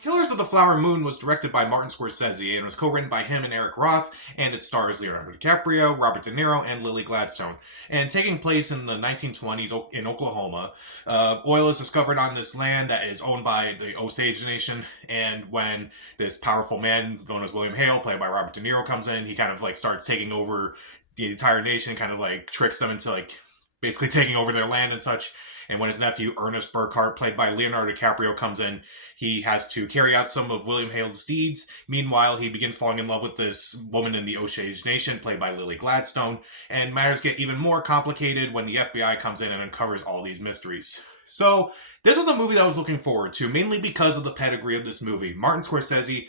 Killers of the Flower Moon was directed by Martin Scorsese and was co-written by him and Eric Roth, and it stars Leonardo DiCaprio, Robert De Niro, and Lily Gladstone. And taking place in the 1920s in Oklahoma, oil is discovered on this land that is owned by the Osage Nation, and when this powerful man known as William Hale, played by Robert De Niro, comes in, he kind of like starts taking over the entire nation, kind of like tricks them into like basically taking over their land and such. And when his nephew, Ernest Burkhart, played by Leonardo DiCaprio, comes in, he has to carry out some of William Hale's deeds. Meanwhile, he begins falling in love with this woman in the Osage Nation, played by Lily Gladstone. And matters get even more complicated when the FBI comes in and uncovers all these mysteries. So, this was a movie that I was looking forward to, mainly because of the pedigree of this movie. Martin Scorsese,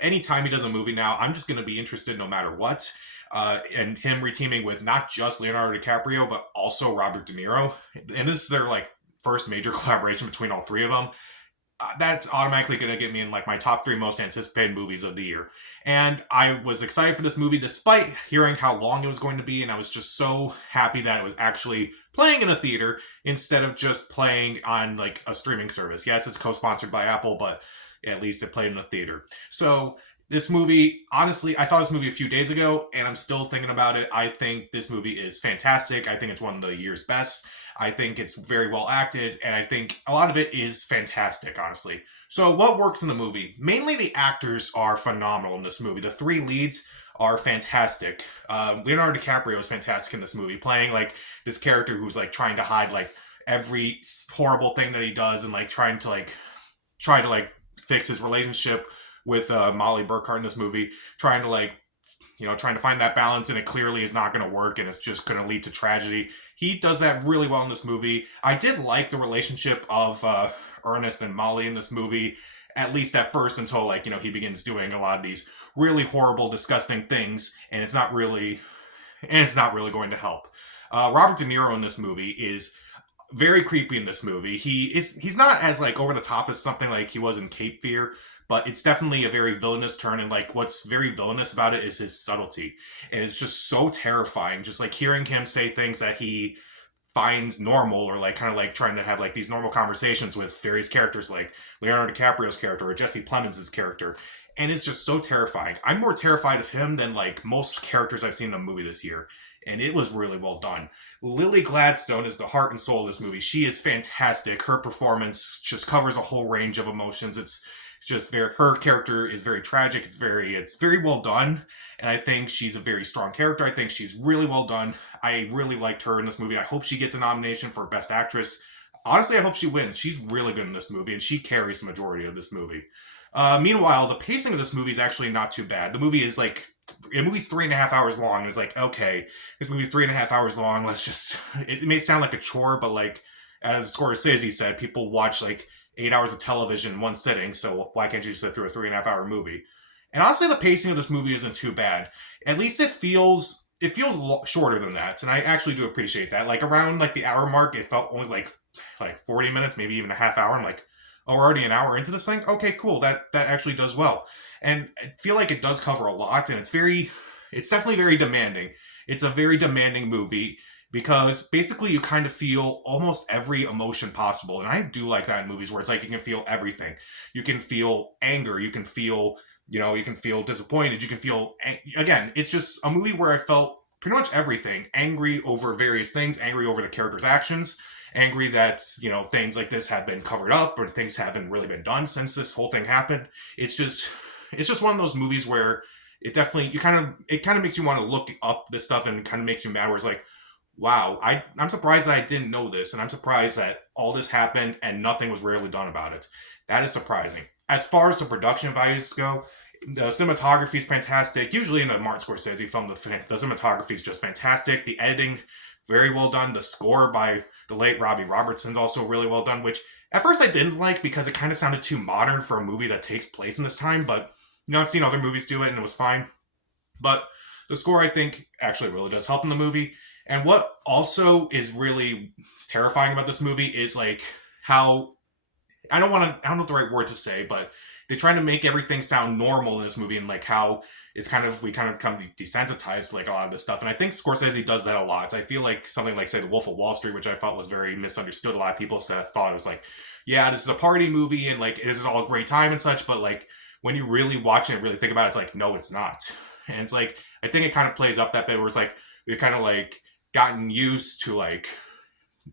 anytime he does a movie now, I'm just going to be interested no matter what. And him reteaming with not just Leonardo DiCaprio, but also Robert De Niro. And this is their like first major collaboration between all three of them. That's automatically going to get me in like my top 3 most anticipated movies of the year. And I was excited for this movie despite hearing how long it was going to be, and I was just so happy that it was actually playing in a theater instead of just playing on like a streaming service. Yes, it's co-sponsored by Apple, but at least it played in a theater. So this movie, honestly, I saw this movie a few days ago, and I'm still thinking about it. I think this movie is fantastic. I think it's one of the year's best. I think it's very well acted, and I think a lot of it is fantastic, honestly. So what works in the movie? Mainly the actors are phenomenal in this movie. The 3 leads are fantastic. Leonardo DiCaprio is fantastic in this movie, playing like this character who's like trying to hide like every horrible thing that he does and like trying to fix his relationship with Molly Burkhart in this movie, trying to find that balance, and it clearly is not going to work, and it's just going to lead to tragedy. He does that really well in this movie. I did like the relationship of Ernest and Molly in this movie, at least at first, until he begins doing a lot of these really horrible, disgusting things, and it's not really going to help. Robert De Niro in this movie is very creepy in this movie. He's not as like over the top as something like he was in Cape Fear, but it's definitely a very villainous turn, and like what's very villainous about it is his subtlety, and it's just so terrifying. Just like hearing him say things that he finds normal, or like kind of like trying to have like these normal conversations with various characters, like Leonardo DiCaprio's character or Jesse Plemons' character, and it's just so terrifying. I'm more terrified of him than like most characters I've seen in a movie this year, and it was really well done. Lily Gladstone is the heart and soul of this movie. She is fantastic. Her performance just covers a whole range of emotions. It's just her character is very tragic. It's very well done, and I think she's a very strong character. I think she's really well done. I really liked her in this movie. I hope she gets a nomination for Best Actress. Honestly, I hope she wins. She's really good in this movie, and she carries the majority of this movie. Meanwhile, the pacing of this movie is actually not too bad. The movie's 3.5 hours long. And it's like, okay, this movie's 3.5 hours long. It may sound like a chore, but like, as Scorsese said, people watch like 8 hours of television in one sitting, so why can't you just sit through a 3.5 hour movie? And honestly, the pacing of this movie isn't too bad. At least it feels shorter than that, and I actually do appreciate that. Like around like the hour mark, it felt only like 40 minutes, maybe even a half hour. I'm like, oh, we're already an hour into this thing? Okay, cool. That actually does well. And I feel like it does cover a lot, and it's definitely very demanding. It's a very demanding movie, because basically you kind of feel almost every emotion possible. And I do like that in movies where it's like you can feel everything. You can feel anger, you can feel disappointed, you can feel, again, it's just a movie where I felt pretty much everything. Angry over various things, angry over the character's actions, angry that, things like this have been covered up or things haven't really been done since this whole thing happened. It's just one of those movies where it kind of makes you want to look up this stuff, and kind of makes you mad, where it's like, wow, I'm surprised that I didn't know this, and I'm surprised that all this happened and nothing was really done about it. That is surprising. As far as the production values go, the cinematography is fantastic. Usually in a Martin Scorsese film, the cinematography is just fantastic. The editing, very well done. The score by the late Robbie Robertson is also really well done, which at first I didn't like because it kind of sounded too modern for a movie that takes place in this time, but I've seen other movies do it and it was fine. But the score, I think, actually really does help in the movie. And what also is really terrifying about this movie is like how, I don't know what the right word to say, but they try to make everything sound normal in this movie, and like how we kind of come desensitized to like a lot of this stuff. And I think Scorsese does that a lot. I feel like something like, say, The Wolf of Wall Street, which I thought was very misunderstood. A lot of people thought it was like yeah, this is a party movie and like this is all a great time and such, but like when you really watch it and really think about it, it's like, no, it's not. And it's like, I think it kind of plays up that bit where it's like, we've kind of like gotten used to like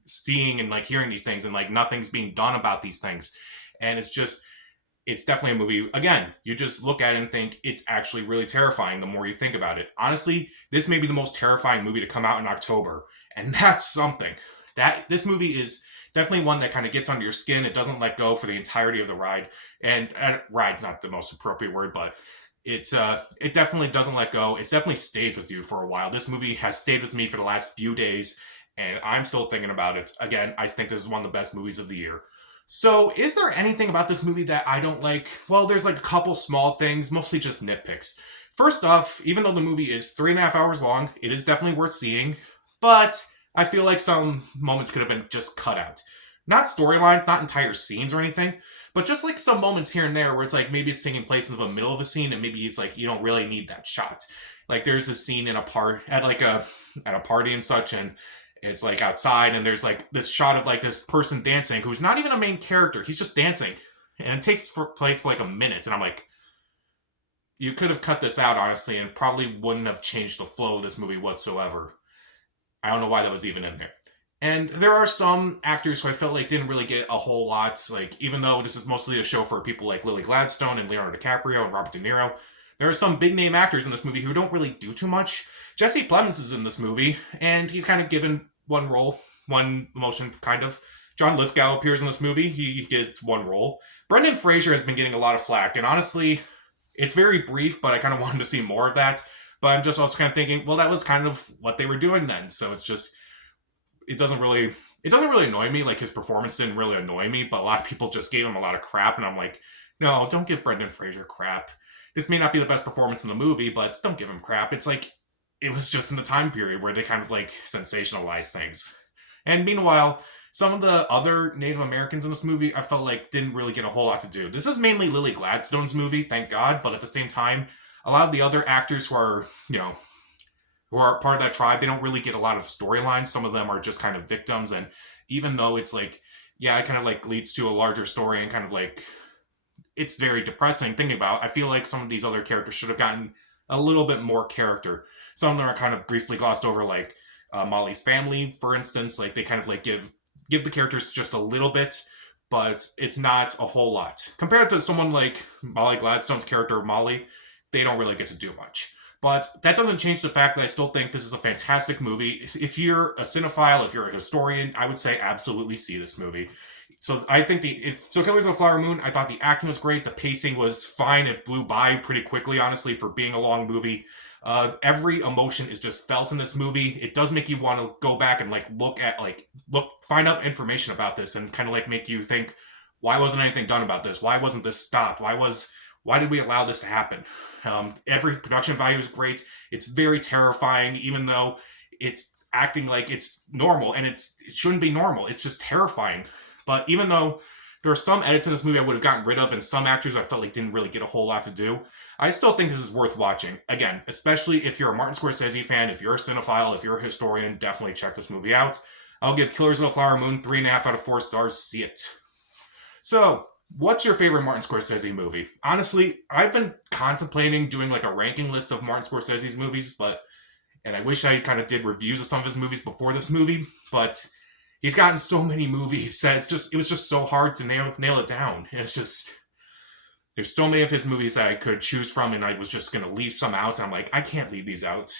seeing and like hearing these things and like nothing's being done about these things. And it's just, it's definitely a movie. Again, you just look at it and think it's actually really terrifying the more you think about it. Honestly, this may be the most terrifying movie to come out in October. And that's something. That this movie is definitely one that kind of gets under your skin. It doesn't let go for the entirety of the ride. And ride's not the most appropriate word, but it definitely doesn't let go. It definitely stays with you for a while. This movie has stayed with me for the last few days, and I'm still thinking about it. Again, I think this is one of the best movies of the year. So, is there anything about this movie that I don't like? Well, there's like a couple small things, mostly just nitpicks. First off, even though the movie is 3.5 hours long, it is definitely worth seeing, but I feel like some moments could have been just cut out. Not storylines, not entire scenes or anything, but just like some moments here and there where it's like maybe it's taking place in the middle of a scene and maybe it's like you don't really need that shot. Like there's a scene in a part at like a party and such, and it's like outside and there's like this shot of like this person dancing who's not even a main character. He's just dancing. And it takes place for like a minute. And I'm like, you could have cut this out, honestly, and probably wouldn't have changed the flow of this movie whatsoever. I don't know why that was even in there. And there are some actors who I felt like didn't really get a whole lot. Like, even though this is mostly a show for people like Lily Gladstone and Leonardo DiCaprio and Robert De Niro, there are some big name actors in this movie who don't really do too much. Jesse Plemons is in this movie, and he's kind of given one role, one emotion, kind of. John Lithgow appears in this movie. He gets one role. Brendan Fraser has been getting a lot of flack, and honestly, it's very brief, but I kind of wanted to see more of that. But I'm just also kind of thinking, well, that was kind of what they were doing then. So it's just, it doesn't really annoy me. Like his performance didn't really annoy me, but a lot of people just gave him a lot of crap, and I'm like, no, don't give Brendan Fraser crap. This may not be the best performance in the movie, but don't give him crap. It's like, it was just in the time period where they kind of like sensationalized things. And meanwhile, some of the other Native Americans in this movie, I felt like didn't really get a whole lot to do. This is mainly Lily Gladstone's movie, thank God, but at the same time, a lot of the other actors who are, who are part of that tribe, they don't really get a lot of storylines. Some of them are just kind of victims, and even though it's like, yeah, it kind of like leads to a larger story and kind of like, it's very depressing thinking about. I feel like some of these other characters should have gotten a little bit more character. Some of them are kind of briefly glossed over, like Molly's family, for instance. Like they kind of like give the characters just a little bit, but it's not a whole lot. Compared to someone like Molly Gladstone's character of Molly, they don't really get to do much. But that doesn't change the fact that I still think this is a fantastic movie. If you're a cinephile, if you're a historian, I would say absolutely see this movie. So I think Killers of the Flower Moon, I thought the acting was great. The pacing was fine. It blew by pretty quickly, honestly, for being a long movie. Every emotion is just felt in this movie. It does make you want to go back and like find out information about this and kind of like make you think, why wasn't anything done about this? Why wasn't this stopped? Why did we allow this to happen? Every production value is great. It's very terrifying, even though it's acting like it's normal, and it shouldn't be normal. It's just terrifying. But even though there are some edits in this movie I would have gotten rid of, and some actors I felt like didn't really get a whole lot to do, I still think this is worth watching. Again, especially if you're a Martin Scorsese fan, if you're a cinephile, if you're a historian, definitely check this movie out. I'll give Killers of the Flower Moon 3.5 out of 4 stars. See it. So, what's your favorite Martin Scorsese movie? Honestly, I've been contemplating doing like a ranking list of Martin Scorsese's movies, and I wish I kind of did reviews of some of his movies before this movie, but he's gotten so many movies that it was just so hard to nail it down. It's just, there's so many of his movies that I could choose from, and I was just going to leave some out. I'm like, I can't leave these out.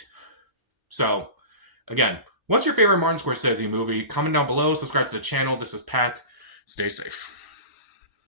So, again, what's your favorite Martin Scorsese movie? Comment down below, subscribe to the channel. This is Pat. Stay safe.